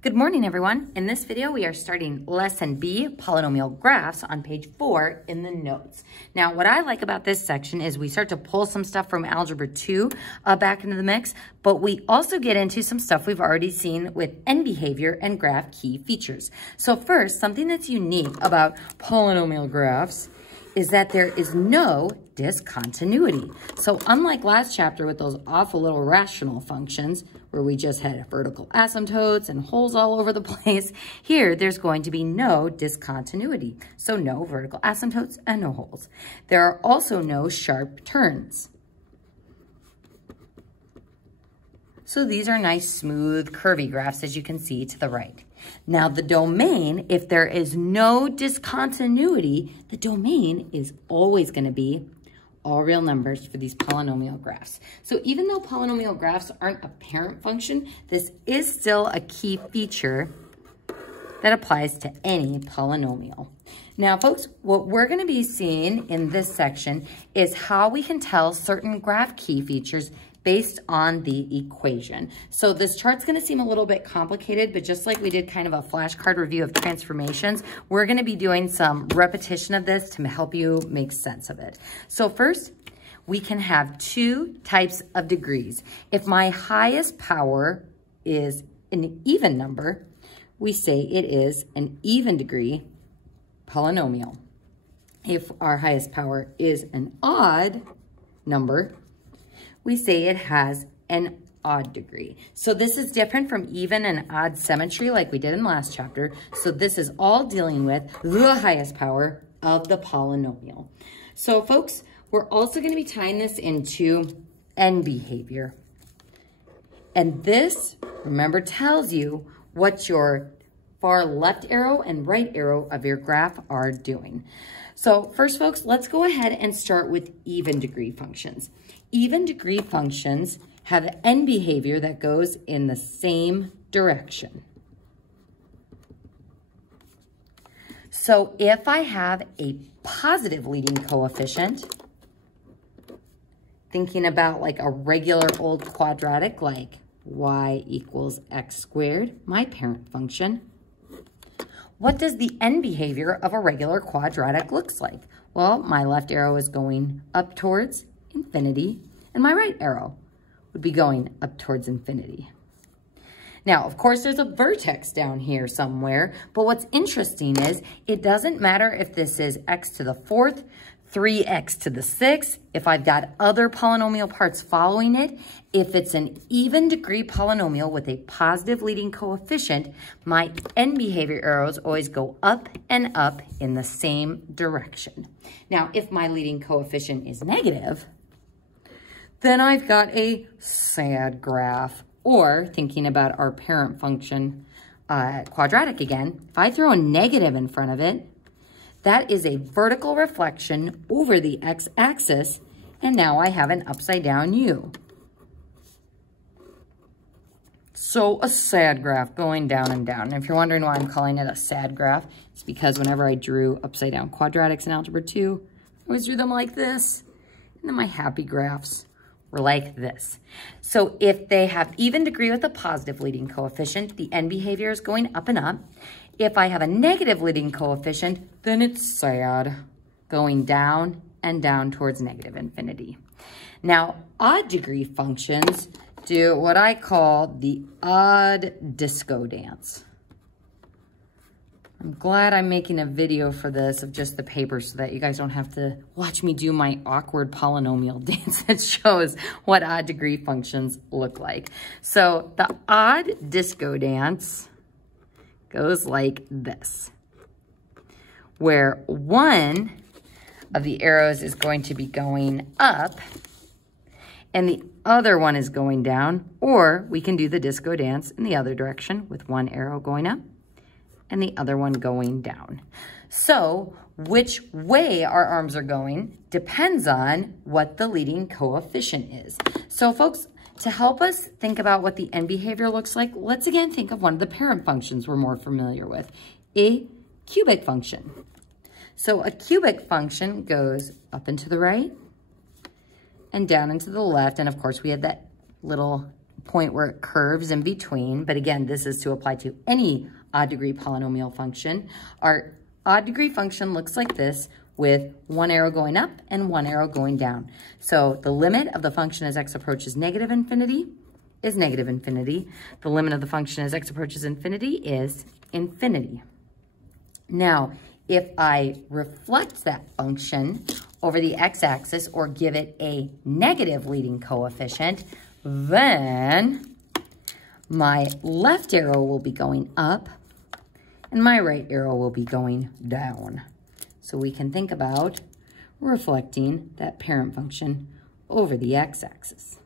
Good morning, everyone. In this video, we are starting Lesson B, Polynomial Graphs, on page 4 in the notes. Now, what I like about this section is we start to pull some stuff from Algebra 2 back into the mix, but we also get into some stuff we've already seen with end behavior and graph key features. So first, something that's unique about polynomial graphs is that there is no discontinuity. So unlike last chapter with those awful little rational functions where we just had vertical asymptotes and holes all over the place, here there's going to be no discontinuity. So no vertical asymptotes and no holes. There are also no sharp turns. So these are nice, smooth, curvy graphs, as you can see to the right. Now the domain, if there is no discontinuity, the domain is always going to be all real numbers for these polynomial graphs. So even though polynomial graphs aren't a parent function, this is still a key feature that applies to any polynomial. Now, folks, what we're going to be seeing in this section is how we can tell certain graph key features based on the equation. So this chart's going to seem a little bit complicated, but just like we did kind of a flashcard review of transformations, we're going to be doing some repetition of this to help you make sense of it. So first, we can have two types of degrees. If my highest power is an even number, we say it is an even degree polynomial. If our highest power is an odd number, we say it has an odd degree. So this is different from even and odd symmetry like we did in last chapter. So this is all dealing with the highest power of the polynomial. So folks, we're also going to be tying this into end behavior. And this, remember, tells you what your far left arrow and right arrow of your graph are doing. So first, folks, let's go ahead and start with even degree functions. Even degree functions have end behavior that goes in the same direction. So if I have a positive leading coefficient, thinking about like a regular old quadratic like y equals x squared, my parent function, what does the end behavior of a regular quadratic looks like? Well, my left arrow is going up towards infinity, and my right arrow would be going up towards infinity. Now, of course, there's a vertex down here somewhere, but what's interesting is it doesn't matter if this is x to the 4th, 3x to the 6th, if I've got other polynomial parts following it, if it's an even degree polynomial with a positive leading coefficient, my end behavior arrows always go up and up in the same direction. Now, if my leading coefficient is negative, then I've got a sad graph. Or thinking about our parent function quadratic again, if I throw a negative in front of it, that is a vertical reflection over the x-axis, and now I have an upside down U. So a sad graph going down and down. And if you're wondering why I'm calling it a sad graph, it's because whenever I drew upside down quadratics in Algebra 2, I always drew them like this, and then my happy graphs were like this. So if they have even degree with a positive leading coefficient, the end behavior is going up and up. If I have a negative leading coefficient, then it's sad, going down and down towards negative infinity. Now, odd degree functions do what I call the odd disco dance. I'm glad I'm making a video for this of just the paper so that you guys don't have to watch me do my awkward polynomial dance that shows what odd degree functions look like. So the odd disco dance goes like this, where one of the arrows is going to be going up and the other one is going down, or we can do the disco dance in the other direction with one arrow going up and the other one going down. So which way our arms are going depends on what the leading coefficient is. So folks, to help us think about what the end behavior looks like, let's again think of one of the parent functions we're more familiar with, a cubic function. So a cubic function goes up and to the right and down and to the left. And of course, we had that little point where it curves in between, but again, this is to apply to any odd degree polynomial function. Our odd degree function looks like this with one arrow going up and one arrow going down. So the limit of the function as x approaches negative infinity is negative infinity. The limit of the function as x approaches infinity is infinity. Now, if I reflect that function over the x-axis or give it a negative leading coefficient, then my left arrow will be going up and my right arrow will be going down. So we can think about reflecting that parent function over the x-axis.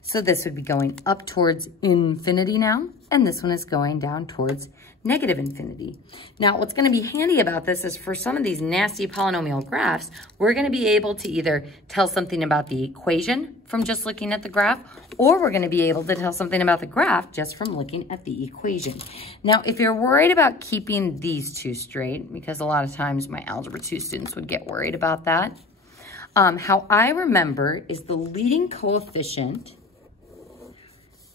So this would be going up towards infinity now, and this one is going down towards negative infinity. Now, what's going to be handy about this is for some of these nasty polynomial graphs, we're going to be able to either tell something about the equation from just looking at the graph, or we're going to be able to tell something about the graph just from looking at the equation. Now, if you're worried about keeping these two straight, because a lot of times my Algebra 2 students would get worried about that, how I remember is the leading coefficient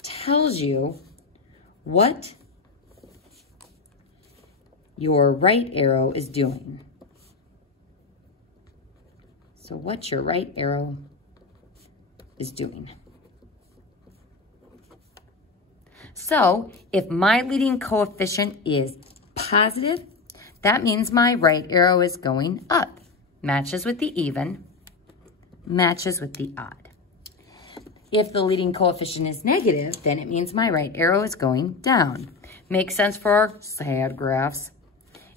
tells you what your right arrow is doing. So what your right arrow is doing. So if my leading coefficient is positive, that means my right arrow is going up. Matches with the even, matches with the odd. If the leading coefficient is negative, then it means my right arrow is going down. Makes sense for our sad graphs.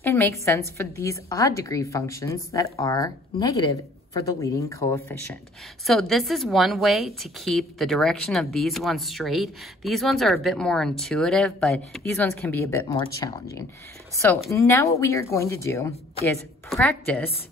It makes sense for these odd degree functions that are negative for the leading coefficient. So this is one way to keep the direction of these ones straight. These ones are a bit more intuitive, but these ones can be a bit more challenging. So now what we are going to do is practice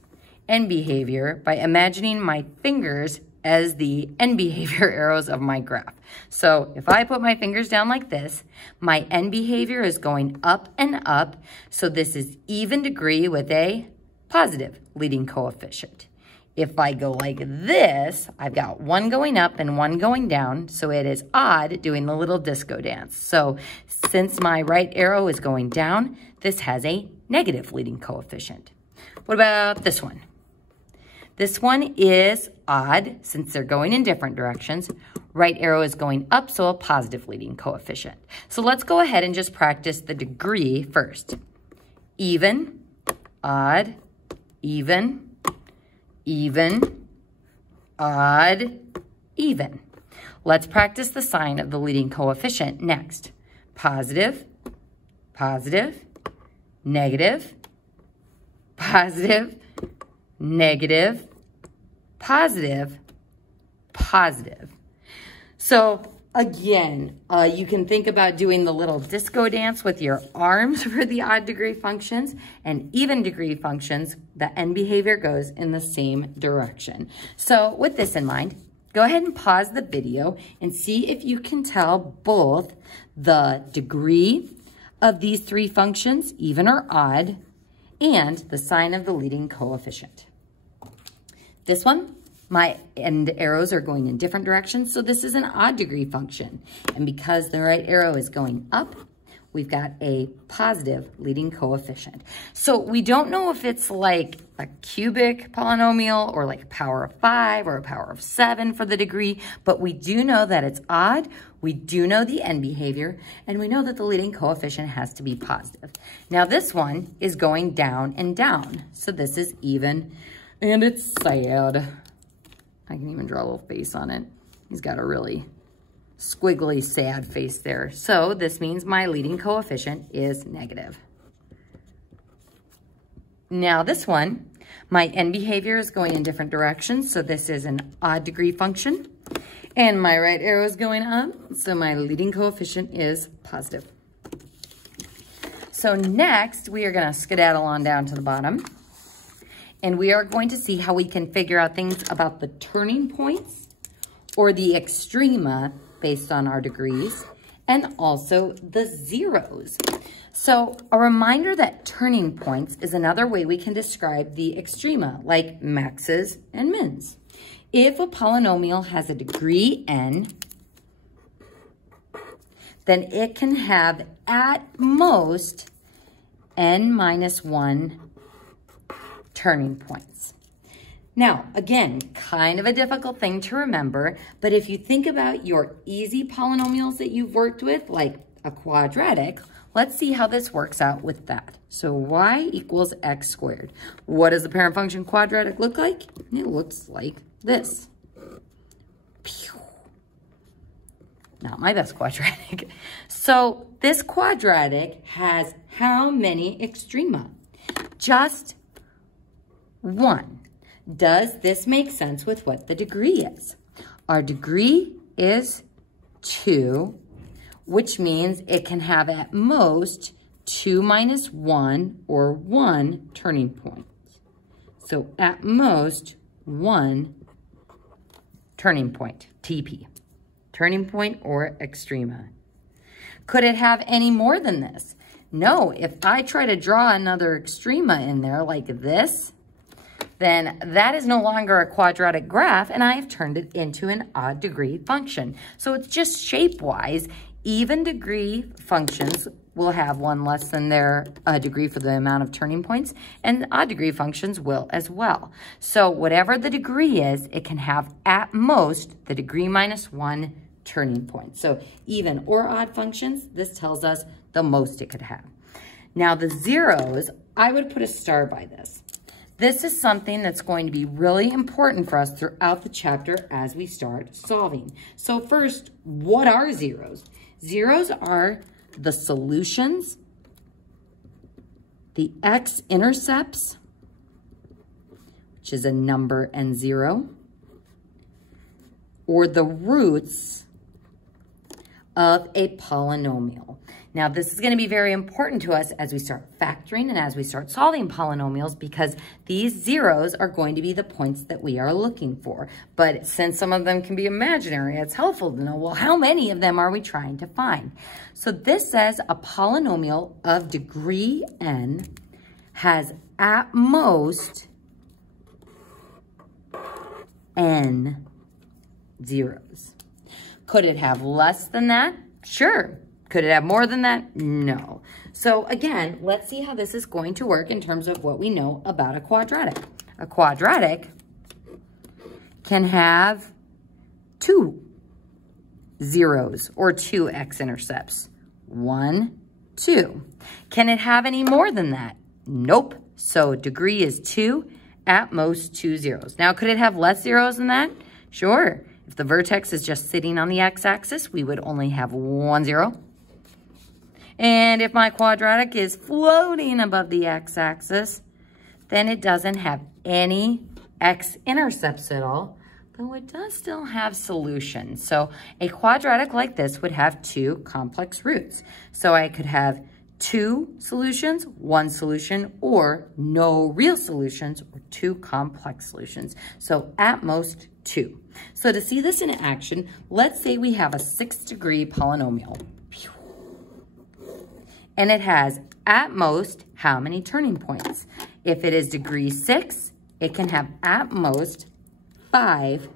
end behavior by imagining my fingers as the end behavior arrows of my graph. So if I put my fingers down like this, my end behavior is going up and up. So this is even degree with a positive leading coefficient. If I go like this, I've got one going up and one going down. So it is odd doing the little disco dance. So since my right arrow is going down, this has a negative leading coefficient. What about this one? This one is odd since they're going in different directions. Right arrow is going up, so a positive leading coefficient. So let's go ahead and just practice the degree first. Even, odd, even, even, odd, even. Let's practice the sign of the leading coefficient next. Positive, positive, negative, positive, negative, positive, positive. So again, you can think about doing the little disco dance with your arms for the odd degree functions, and even degree functions, the end behavior goes in the same direction. So with this in mind, go ahead and pause the video and see if you can tell both the degree of these three functions, even or odd, and the sign of the leading coefficient. This one, my end arrows are going in different directions, so this is an odd degree function. And because the right arrow is going up, we've got a positive leading coefficient. So we don't know if it's like a cubic polynomial or like a power of 5 or a power of 7 for the degree, but we do know that it's odd, we do know the end behavior, and we know that the leading coefficient has to be positive. Now this one is going down and down, so this is even, and it's sad. I can even draw a little face on it. He's got a really squiggly, sad face there. So this means my leading coefficient is negative. Now this one, my end behavior is going in different directions. So this is an odd degree function. And my right arrow is going up. So my leading coefficient is positive. So next, we are going to skedaddle on down to the bottom. And we are going to see how we can figure out things about the turning points or the extrema based on our degrees, and also the zeros. So a reminder that turning points is another way we can describe the extrema, like maxes and mins. If a polynomial has a degree n then it can have at most n minus 1 turning points. Now, again, kind of a difficult thing to remember, but if you think about your easy polynomials that you've worked with, like a quadratic, let's see how this works out with that. So y equals x squared. What does the parent function quadratic look like? It looks like this. Not my best quadratic. So this quadratic has how many extrema? Just 1. Does this make sense with what the degree is? Our degree is 2, which means it can have at most 2 minus 1 or 1 turning point. So at most 1 turning point, TP. Turning point or extrema. Could it have any more than this? No, if I try to draw another extrema in there like this, then that is no longer a quadratic graph and I have turned it into an odd degree function. So it's just shape-wise, even degree functions will have one less than their degree for the amount of turning points, and odd degree functions will as well. So whatever the degree is, it can have at most the degree minus 1 turning point. So even or odd functions, this tells us the most it could have. Now the zeros, I would put a star by this. This is something that's going to be really important for us throughout the chapter as we start solving. So first, what are zeros? Zeros are the solutions, the x-intercepts, which is a number and 0, or the roots of a polynomial. Now, this is going to be very important to us as we start factoring and as we start solving polynomials because these zeros are going to be the points that we are looking for. But since some of them can be imaginary, it's helpful to know, well, how many of them are we trying to find? So this says a polynomial of degree n has at most n zeros. Could it have less than that? Sure. Could it have more than that? No. So again, let's see how this is going to work in terms of what we know about a quadratic. A quadratic can have 2 zeros or 2 x-intercepts. 1, 2. Can it have any more than that? Nope. So degree is 2, at most 2 zeros. Now, could it have less zeros than that? Sure. If the vertex is just sitting on the x-axis, we would only have 1 0. And if my quadratic is floating above the x-axis, then it doesn't have any x-intercepts at all, though it does still have solutions. So a quadratic like this would have 2 complex roots. So I could have 2 solutions, 1 solution, or no real solutions, or 2 complex solutions. So at most 2. So to see this in action, let's say we have a 6th degree polynomial. And it has at most how many turning points? If it is degree 6, it can have at most 5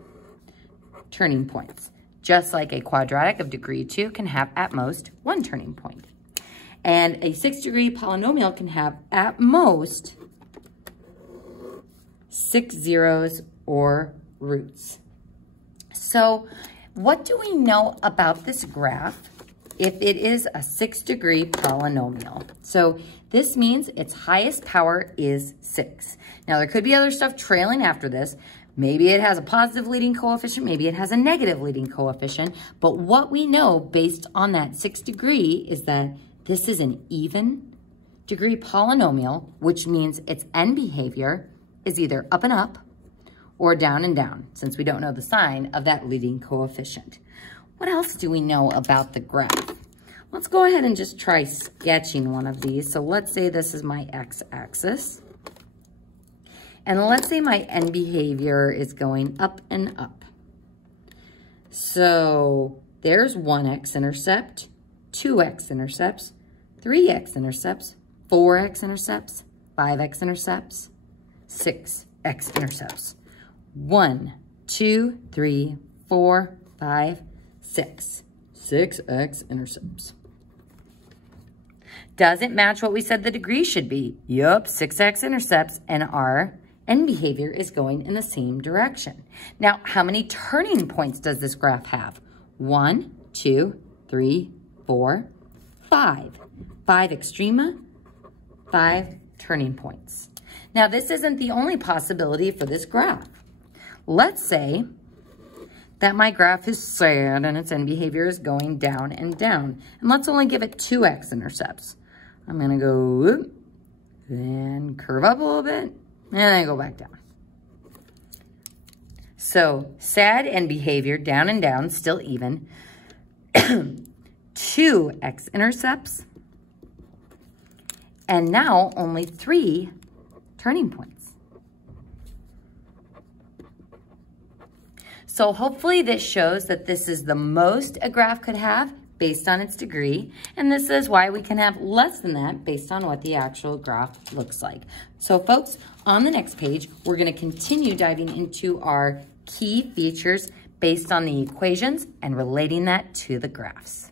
turning points. Just like a quadratic of degree 2 can have at most 1 turning point. And a 6th degree polynomial can have at most 6 zeros or roots. So what do we know about this graph if it is a 6th degree polynomial? So this means its highest power is 6. Now there could be other stuff trailing after this. Maybe it has a positive leading coefficient, maybe it has a negative leading coefficient, but what we know based on that 6th degree is that this is an even degree polynomial, which means its end behavior is either up and up or down and down, since we don't know the sign of that leading coefficient. What else do we know about the graph? Let's go ahead and just try sketching one of these. So let's say this is my x-axis. And let's say my end behavior is going up and up. So there's 1 x-intercept, 2 x-intercepts, 3 x-intercepts, 4 x-intercepts, 5 x-intercepts, 6 x-intercepts. 1, 2, 3, 4, 5, 6. 6 x-intercepts. Does it match what we said the degree should be? Yup, 6 x-intercepts, and our end behavior is going in the same direction. Now, how many turning points does this graph have? 1, 2, 3, 4, 5. 5 extrema, 5 turning points. Now, this isn't the only possibility for this graph. Let's say that my graph is sad and its end behavior is going down and down. And let's only give it 2 x-intercepts. I'm going to go whoop, then curve up a little bit, and then go back down. So sad end behavior, down and down, still even. 2 x-intercepts. And now only 3 turning points. So hopefully this shows that this is the most a graph could have based on its degree, and this is why we can have less than that based on what the actual graph looks like. So folks, on the next page, we're going to continue diving into our key features based on the equations and relating that to the graphs.